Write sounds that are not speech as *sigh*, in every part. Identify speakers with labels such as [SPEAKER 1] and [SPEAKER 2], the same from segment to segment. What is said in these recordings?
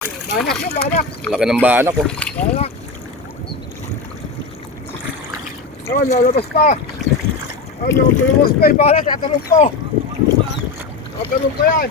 [SPEAKER 1] Banak yun, banak.
[SPEAKER 2] Laki ng banak oh.
[SPEAKER 1] Banak. Ayun, lalabas pa. Ayun, pinubos pa yung banak, tatanong ko. Tatanong ko yan.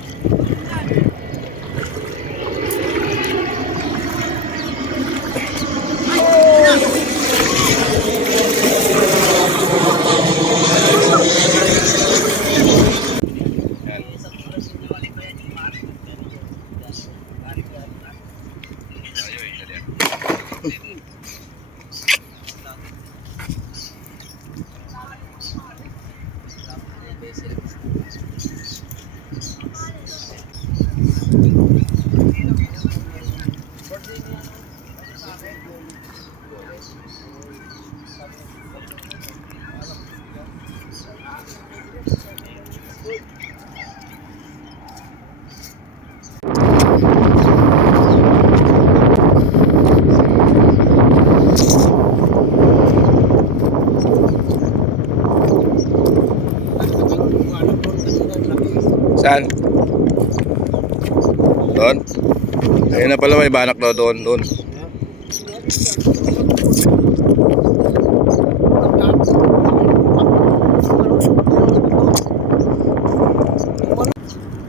[SPEAKER 2] Saan? Doon? Ayun na pala may banak daw doon, doon.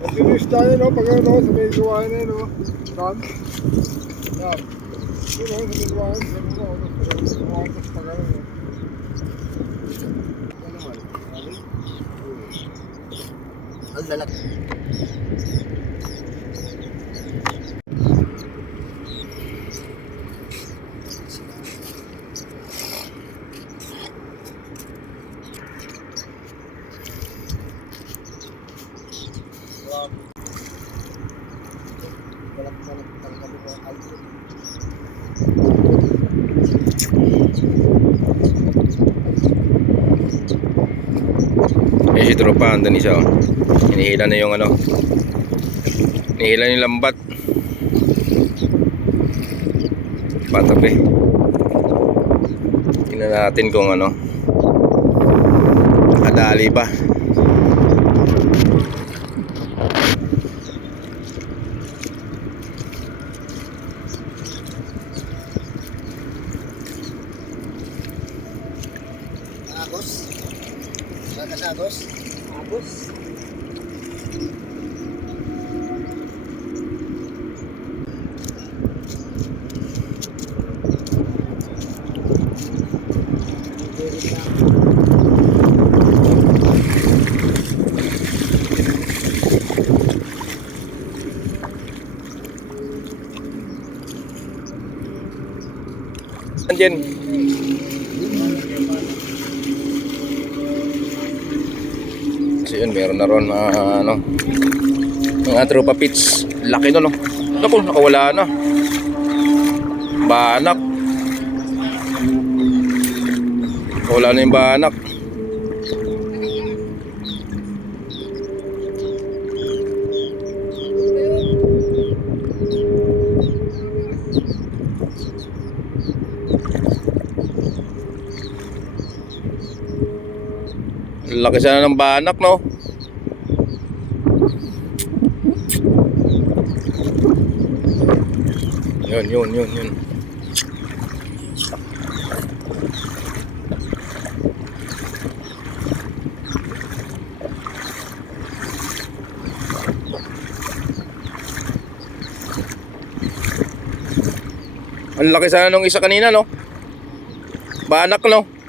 [SPEAKER 1] Continuous tayo, no? Pag ano, sa may gawain na no? Saan? Yan. Yun, no? Sa may gawain. No? Tapos pag ano, gawain, tapos pag ano, no?
[SPEAKER 3] Ang lalaki. Balak-balak talaga ng mga.
[SPEAKER 2] Eh si Tropa, andun isa oh. Hinihila na yung ano. Hinihila yung lambat. Patabi. Tingnan natin kung ano. Nakadali ba?
[SPEAKER 3] Agos. Saan sa Agos? Agos.
[SPEAKER 2] Andyan. So yun, meron na ron mga ano. Mga tropa pits. Laki no, no. Naku, nakawala na. Banak. Wala na yung banak. Laki sana ng banak, no? Yun, yun, yun, yun. Ang laki sana nung isa kanina, no? Banak, no?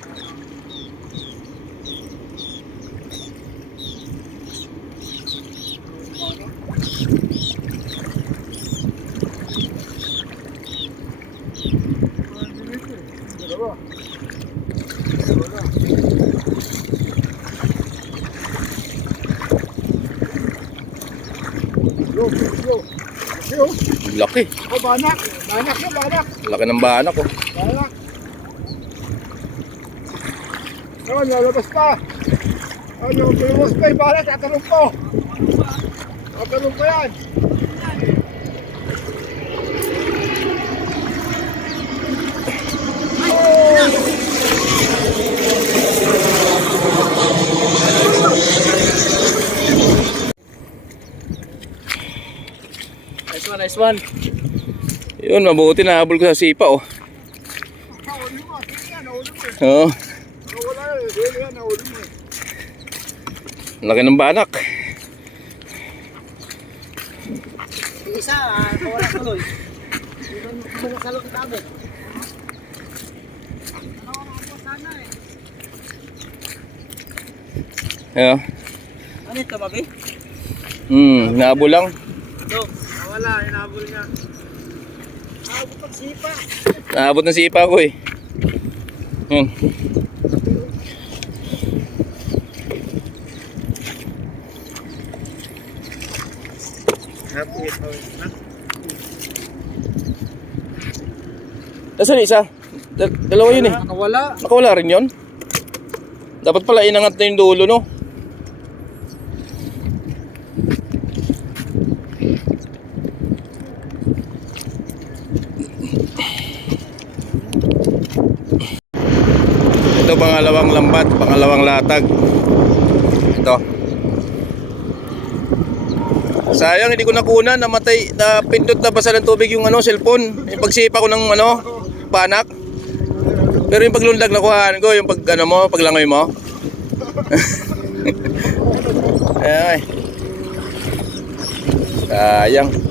[SPEAKER 1] Laki, oh.
[SPEAKER 2] Laki.
[SPEAKER 1] Oh, banak. Banak yun, banak.
[SPEAKER 2] Laki ng banak, oh.
[SPEAKER 1] Banak. Ayun, lalabas pa. Ayun, pinubos pa yung banak, tatanong ko. Tatanong ko yan.
[SPEAKER 3] Nice one.
[SPEAKER 2] Yun, mabuti na habol ko sa sipa oh.
[SPEAKER 1] Eh.
[SPEAKER 2] Oo,
[SPEAKER 1] eh.
[SPEAKER 2] laki ng banak.
[SPEAKER 3] Isa, ah, nawala tuloy. Yung mga salong tabi.
[SPEAKER 2] Ayun.
[SPEAKER 3] Ano ito, mabi?
[SPEAKER 2] Hmm, nahabol lang.
[SPEAKER 3] Ito, nawala, inabol niya. Ah, butang sipa.
[SPEAKER 2] Naabot ng sipa ko eh. Yun.
[SPEAKER 3] Happy ito.
[SPEAKER 2] Nasaan isa? Dal- dalawa yun eh.
[SPEAKER 3] Nakawala.
[SPEAKER 2] Nakawala rin yun. Dapat pala inangat na yung dulo no. Ito pangalawang pangalawang latag. Ito. Sayang hindi ko nakuna, namatay, napindot na basa ng tubig yung ano, cellphone. Yung pagsipa ko ng ano, panak. Pero yung paglundag nakuhaan ko, yung pag ano mo, paglangoy mo. *laughs* Ay. Sayang.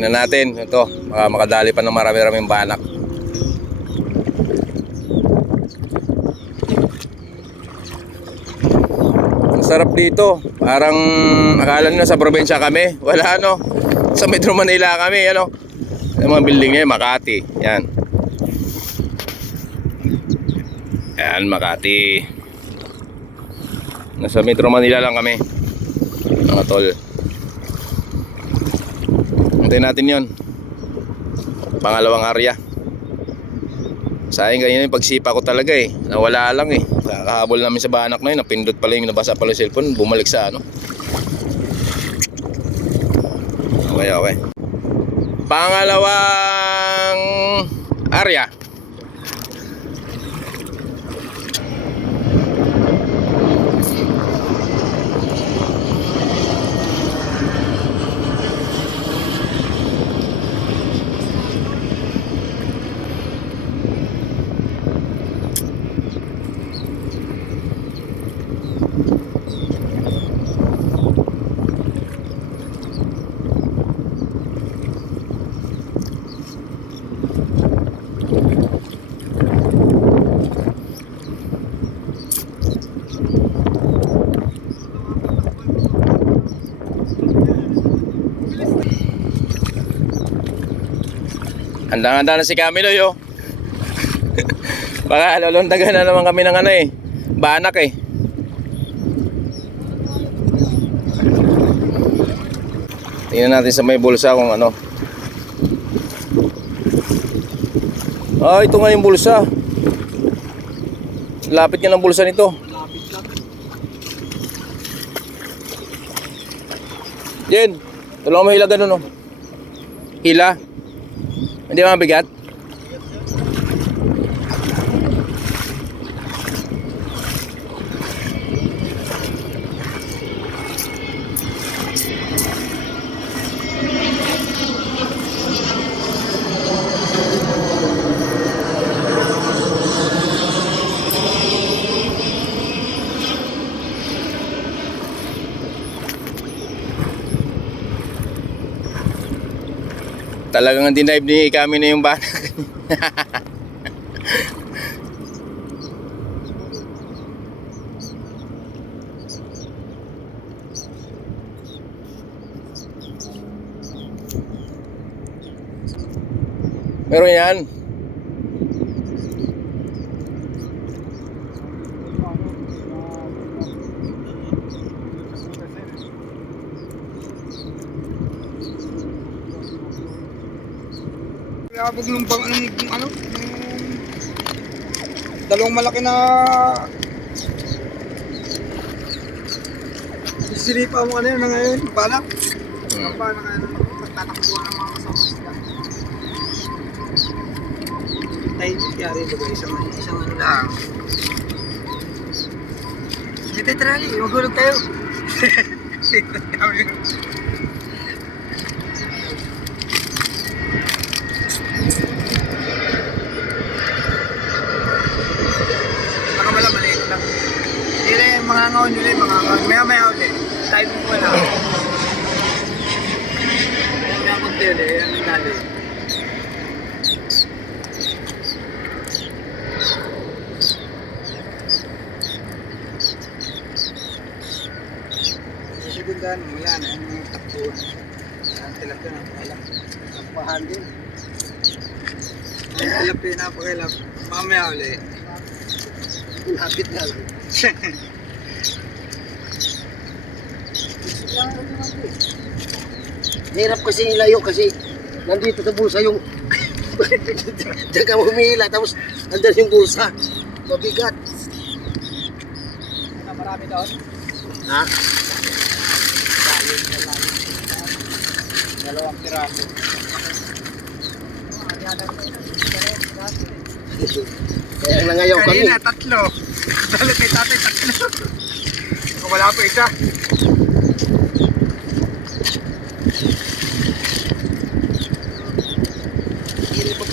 [SPEAKER 2] Tingnan natin ito, baka makadali pa ng marami-raming banak. Ang sarap dito. Parang akala nyo sa probinsya kami. Wala ano. Sa Metro Manila kami, ano. Yung mga building niya, Makati. Yan. Yan, Makati. Nasa Metro Manila lang kami. Mga tol. Hintayin natin yon Pangalawang area. Sayang ganyan yung pagsipa ko talaga eh. Nawala lang eh. Kakahabol namin sa banak na yun. Napindot pala yung nabasa pala yung cellphone. Bumalik sa ano. Okay, okay. Pangalawang area. Handang-handa na si Camilo yo. Baka lulundagan na naman kami ng ano eh. Banak eh. Tingnan natin sa may bulsa kung ano. Ah, ito nga yung bulsa. Lapit nga ng bulsa nito. Jen, tulungan mo hila ganun oh. Hila. Hindi mabigat? Talagang dinive ni kami na yung banak. Meron yan.
[SPEAKER 1] Kaya nung bang nung, nung ano, dalawang malaki na sinipa mo ano yun na ngayon, balak.
[SPEAKER 2] Hmm.
[SPEAKER 1] Ba na ngayon, pagtatakbo ng mga kasama sila.
[SPEAKER 3] Tayo, yari ba isang, isang ano lang. Dito, trali, magulog tayo.
[SPEAKER 4] Baka wala maliit lang. Nila yung mga ngaon yung mga ngaon. Maya maya ulit. Timing ko lang. Kaya kunti ulit. Yan ang dali. Sa sekundahan, wala na. Yung mga takbuhan. Ang tilapia na wala. Takbahan din. Ang tilapia napakilap. Mamaya ulit.
[SPEAKER 3] Lapit na. *laughs* Hirap kasi ilayo kasi nandito sa bulsa yung *laughs* Diyan ka humihila tapos nandun yung bulsa. Mabigat.
[SPEAKER 4] Marami doon.
[SPEAKER 3] Ha?
[SPEAKER 4] Dalawang piraso.
[SPEAKER 3] Kaya nangayaw kami.
[SPEAKER 4] Kanina, tatlo. Dali kay tatay, tatlo. Kung wala pa isa.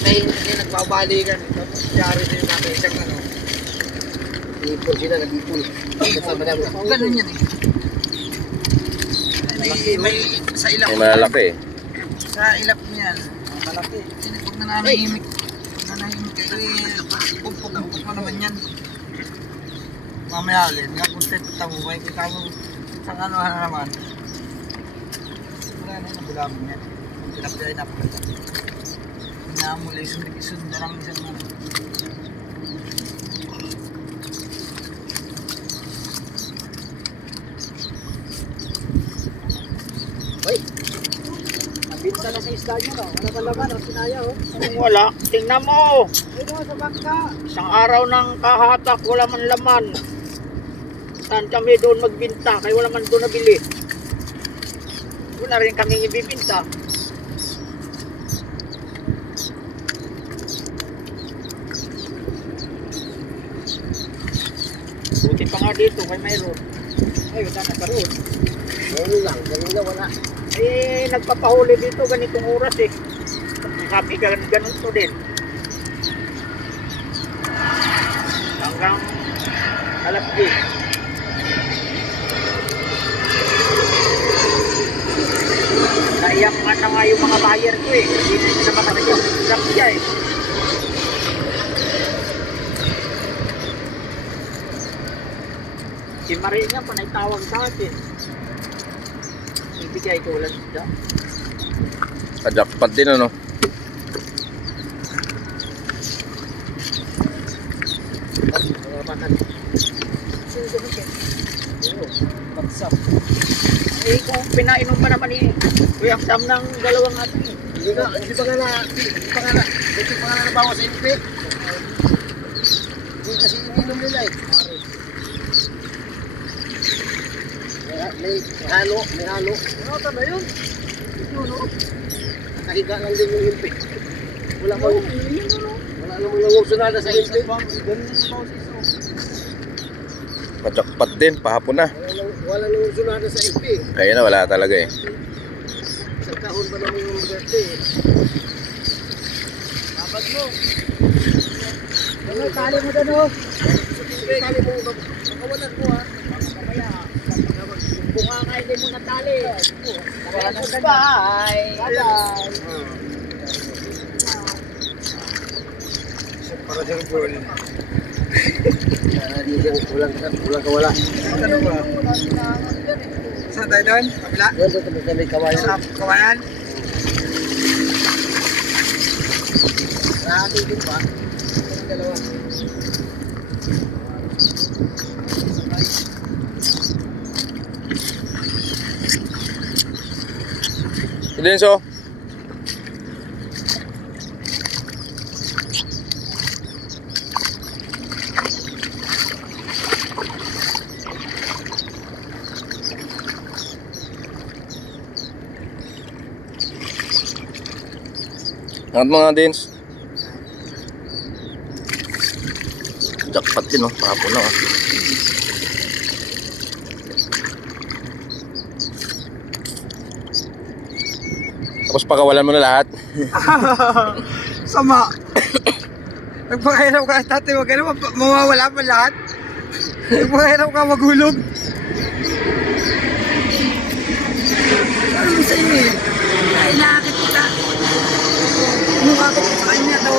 [SPEAKER 4] Nahin kasi nagbabalikan. Tapos yari din natin isang ano.
[SPEAKER 3] Ipon sila, nag-ipon.
[SPEAKER 4] Ganun yan eh. May, may sa ilap.
[SPEAKER 2] May malalaki eh.
[SPEAKER 4] Sa ilap niyan. Malaki. Hindi pag nananahimik. Pag nananahimik kayo eh. Pumpok, pumpok pa naman yan. Mamaya ulit. Nga kung teta mo. May kita mo. Sa ano na naman. Wala na yung bulamon yan. Pinapilay na pala. Inaamulay sunda lang isang ano.
[SPEAKER 3] Hoy, nabinta na sa isda nyo, no? Wala ka laman, ang sinaya, oh.
[SPEAKER 5] Kung wala, tingnan mo.
[SPEAKER 3] Ayun, oh, sa bangka.
[SPEAKER 5] Isang araw ng kahatak, wala man laman. Saan kami doon magbinta, kaya wala man doon nabili. Wala rin kami ibibinta. Buti pa nga dito, may mayroon. Ay, wala na pa roon.
[SPEAKER 3] Ayun lang, kanina wala.
[SPEAKER 5] Eh, nagpapahuli dito ganitong oras eh. Sabi ka ganun to din. Hanggang alas 10. Naiyak nga na nga yung mga buyer ko eh. Hindi na makasagyan. Sarap siya eh. Si Maria panay tawag sa akin. Ibigay ko ulan siya.
[SPEAKER 2] Kajakpat din ano.
[SPEAKER 4] Bagsak.
[SPEAKER 5] Eh, kung pinainom pa naman eh, Kuya Sam ng dalawang eh.
[SPEAKER 3] Hindi nga, hindi pa nga na, hindi pa nga na, hindi pa nga na nabawa sa MP. Hindi kasi ininom nila eh. May, halo, may halo.
[SPEAKER 4] Ano ka ba yun?
[SPEAKER 3] Nakahiga lang din yung MP. Wala mo, wala naman yung ursunada sa MP.
[SPEAKER 2] Kajakpat din, pahapon na.
[SPEAKER 3] Wala nang ursunada sa MP.
[SPEAKER 2] Kaya na wala talaga eh.
[SPEAKER 3] Isang kahon pa naman yung birthday eh.
[SPEAKER 4] Dapat mo.
[SPEAKER 3] Ano, tali mo doon oh. Tali mo, makawalan mo ah.
[SPEAKER 5] Mamaya, bunga nga hindi mo.
[SPEAKER 4] Wala nang
[SPEAKER 5] Bye!
[SPEAKER 3] Bye-bye.
[SPEAKER 4] Para sa goal.
[SPEAKER 3] Ah, di siyang kulang ka, kulang ka wala.
[SPEAKER 4] Ano ba? Saan tayo doon? Kabila?
[SPEAKER 3] Doon doon sa may kawayan.
[SPEAKER 4] Sa kawayan?
[SPEAKER 3] Nakakati din pa. Dalawa.
[SPEAKER 2] Silenso. Angat mga dins. Jackpot din oh, pahapon na oh. Tapos pakawalan mo na lahat. *laughs*
[SPEAKER 4] Sama. *coughs* Nagpakahirap ka, tatay, wag ka na mawawala pa lahat. Nagpakahirap ka maghulog. Ano sa'yo eh? Kailangan kita. Umukapit ko sa kanya, daw.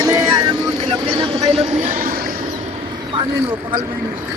[SPEAKER 4] Yan eh, alam mo, ilap yan, napakailam niya. Paano yun, pakalmahin mo.